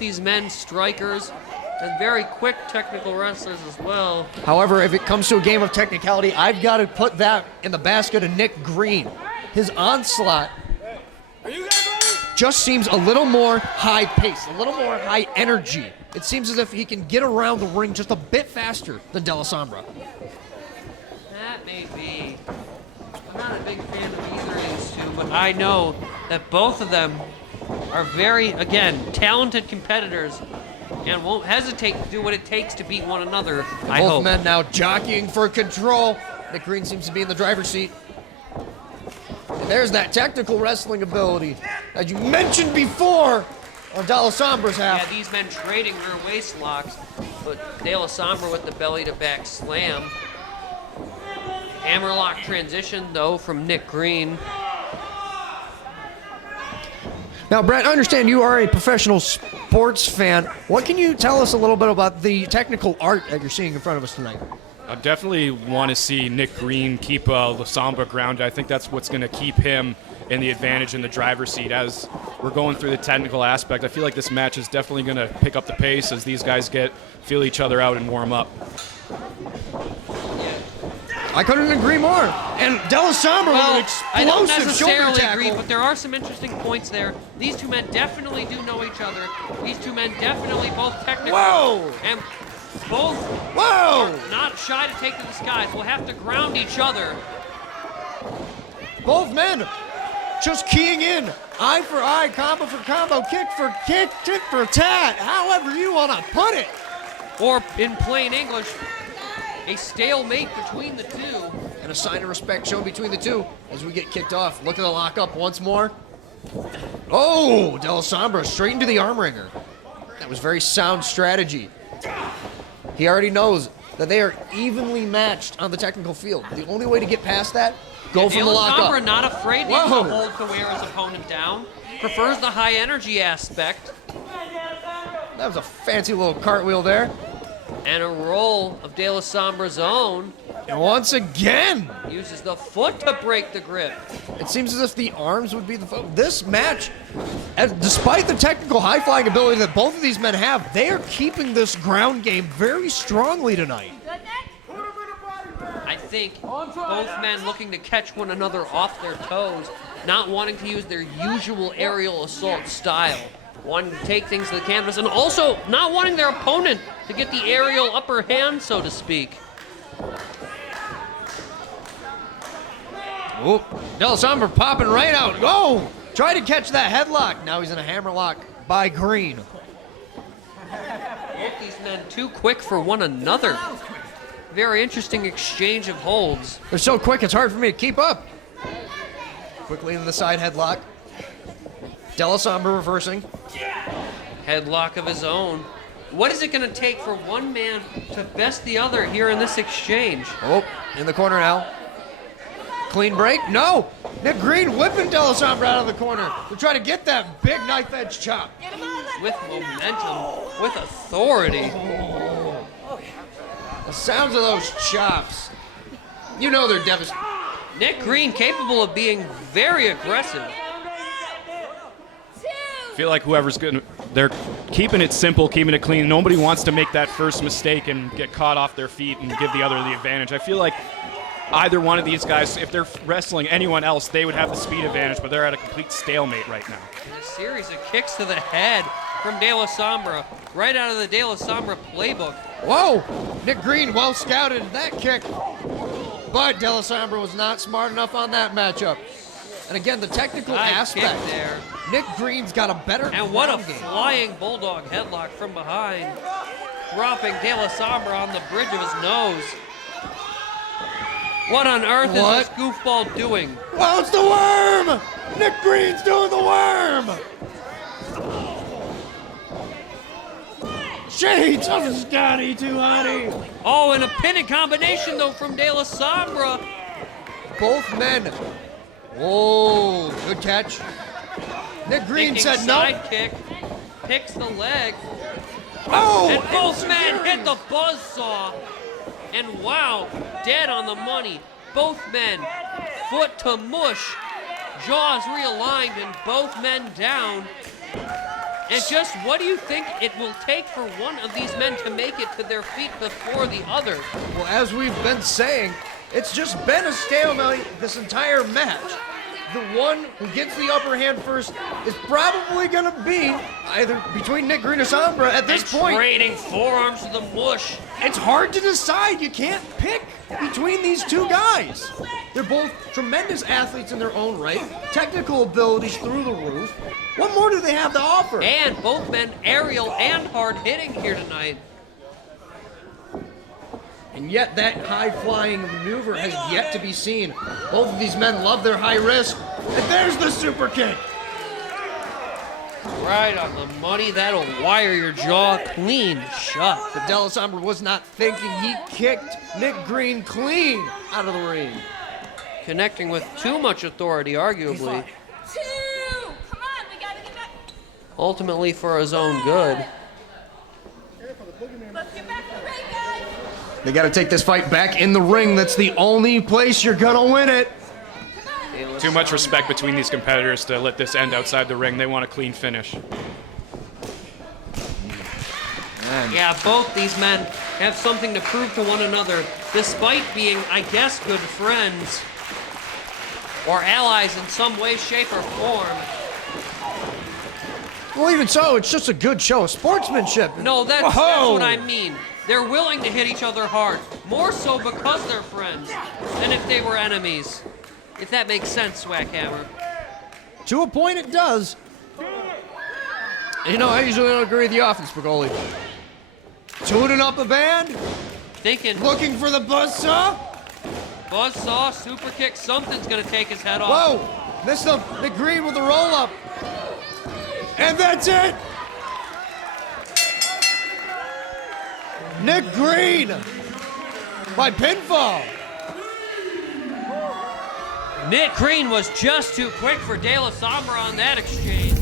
these men strikers and very quick technical wrestlers as well. However, if it comes to a game of technicality, I've got to put that in the basket of Nick Green. His onslaught just seems a little more high pace, a little more high energy. It seems as if he can get around the ring just a bit faster than De La Sombra. That may be. I'm not a big fan of either of these two, but I know that both of them are very, again, talented competitors and won't hesitate to do what it takes to beat one another, I hope. Both men now jockeying for control. Nick Green seems to be in the driver's seat. And there's that technical wrestling ability, as you mentioned before, on De La Sombra's half. Yeah, these men trading their waist locks, but De La Sombra with the belly-to-back slam. Hammerlock transition, though, from Nick Green. Now, Brett, I understand you are a professional sports fan. What can you tell us a little bit about the technical art that you're seeing in front of us tonight? I definitely want to see Nick Green keep La Sombra grounded. I think that's what's going to keep him in the advantage in the driver's seat. As we're going through the technical aspect, I feel like this match is definitely going to pick up the pace as these guys feel each other out and warm up. I couldn't agree more. And De La Sombra with an I don't explosive shoulder necessarily tackle. agree, but there are some interesting points there. These two men definitely do know each other. These two men definitely both technical. Whoa! And both Whoa! are not shy to take to the skies. Will have to ground each other. Both men just keying in. Eye for eye, combo for combo, kick for kick, tit for tat, however you want to put it. Or in plain English, a stalemate between the two. And a sign of respect shown between the two as we get kicked off. Look at the lockup once more. Oh, De La Sombra straight into the arm wringer. That was very sound strategy. He already knows that they are evenly matched on the technical field. The only way to get past that, go from the lockup. Sombra not afraid to use Whoa. the hold to wear his opponent down. Prefers the high energy aspect. That was a fancy little cartwheel there. And a roll of De La Sombra's own. And once again, Uses the foot to break the grip. it seems as if the arms would be the focus. This match, despite the technical high-flying ability that both of these men have, they are keeping this ground game very strongly tonight. I think both men looking to catch one another off their toes, not wanting to use their usual aerial assault style. Wanting to take things to the canvas, and also not wanting their opponent to get the aerial upper hand, so to speak. Oh, De La Sombra popping right out. Oh, try to catch that headlock. Now he's in a hammerlock by Green. Both these men too quick for one another. Very interesting exchange of holds. They're so quick, it's hard for me to keep up. Quickly in the side headlock. De La Sombra reversing. Headlock of his own. What is it going to take for one man to best the other here in this exchange? Oh, in the corner now. Clean break? No! Nick Green whipping De La Sombra out of the corner to try to get that big knife edge chop. With momentum, with authority. The sounds of those chops. You know they're devastating. Nick Green capable of being very aggressive. I feel like whoever's good, they're keeping it simple, keeping it clean. Nobody wants to make that first mistake and get caught off their feet and give the other the advantage. I feel like either one of these guys, if they're wrestling anyone else, they would have the speed advantage, but they're at a complete stalemate right now. And a series of kicks to the head from De La Sombra, right out of the De La Sombra playbook. Whoa! Nick Green well scouted that kick. But De La Sombra was not smart enough on that matchup. And again, the technical High aspect. kick there. Nick Green's got a better And what a ground game. flying bulldog headlock from behind. Dropping De La Sombra on the bridge of his nose. What on earth is this goofball doing? Well, it's the worm! Nick Green's doing the worm! Shades of Scotty Too Hottie! Oh, and a pinning combination though from De La Sombra. Both men. Oh, good catch. Nick Green Thinking said no. side kick. Picks the leg. Oh! And both men hit the buzzsaw. And wow, dead on the money. Both men, foot to mush. Jaws realigned and both men down. And just what do you think it will take for one of these men to make it to their feet before the other? Well, as we've been saying, it's just been a stalemate this entire match. The one who gets the upper hand first is probably going to be either between Nick Green or Sombra at this point. Trading forearms to the mush. It's hard to decide. You can't pick between these two guys. They're both tremendous athletes in their own right, technical abilities through the roof. What more do they have to offer? And both men aerial and hard hitting here tonight. And yet that high-flying maneuver has yet to be seen. Both of these men love their high risk. And there's the super kick. Right on the money. That'll wire your jaw clean shut. But De La Sombra was not thinking. He kicked Nick Green clean out of the ring. Connecting with too much authority, arguably. 2! Come on, we gotta get back. Ultimately for his own good. Let's get back to the ring, guys. They got to take this fight back in the ring. That's the only place you're going to win it. Too much respect between these competitors to let this end outside the ring. They want a clean finish. Yeah, both these men have something to prove to one another, despite being, I guess, good friends or allies in some way, shape, or form. Well, even so, it's just a good show of sportsmanship. No, that's what I mean. They're willing to hit each other hard, more so because they're friends than if they were enemies. If that makes sense, Swackhammer. To a point, it does. You know, I usually don't agree with the offense, Bergoli. Tuning up a band, Thinking, looking for the buzzsaw. buzzsaw, super kick, something's gonna take his head off. Whoa! Missed him. Nick Green with the roll-up. And that's it! Nick Green by pinfall. Nick Green was just too quick for De La Sombra on that exchange.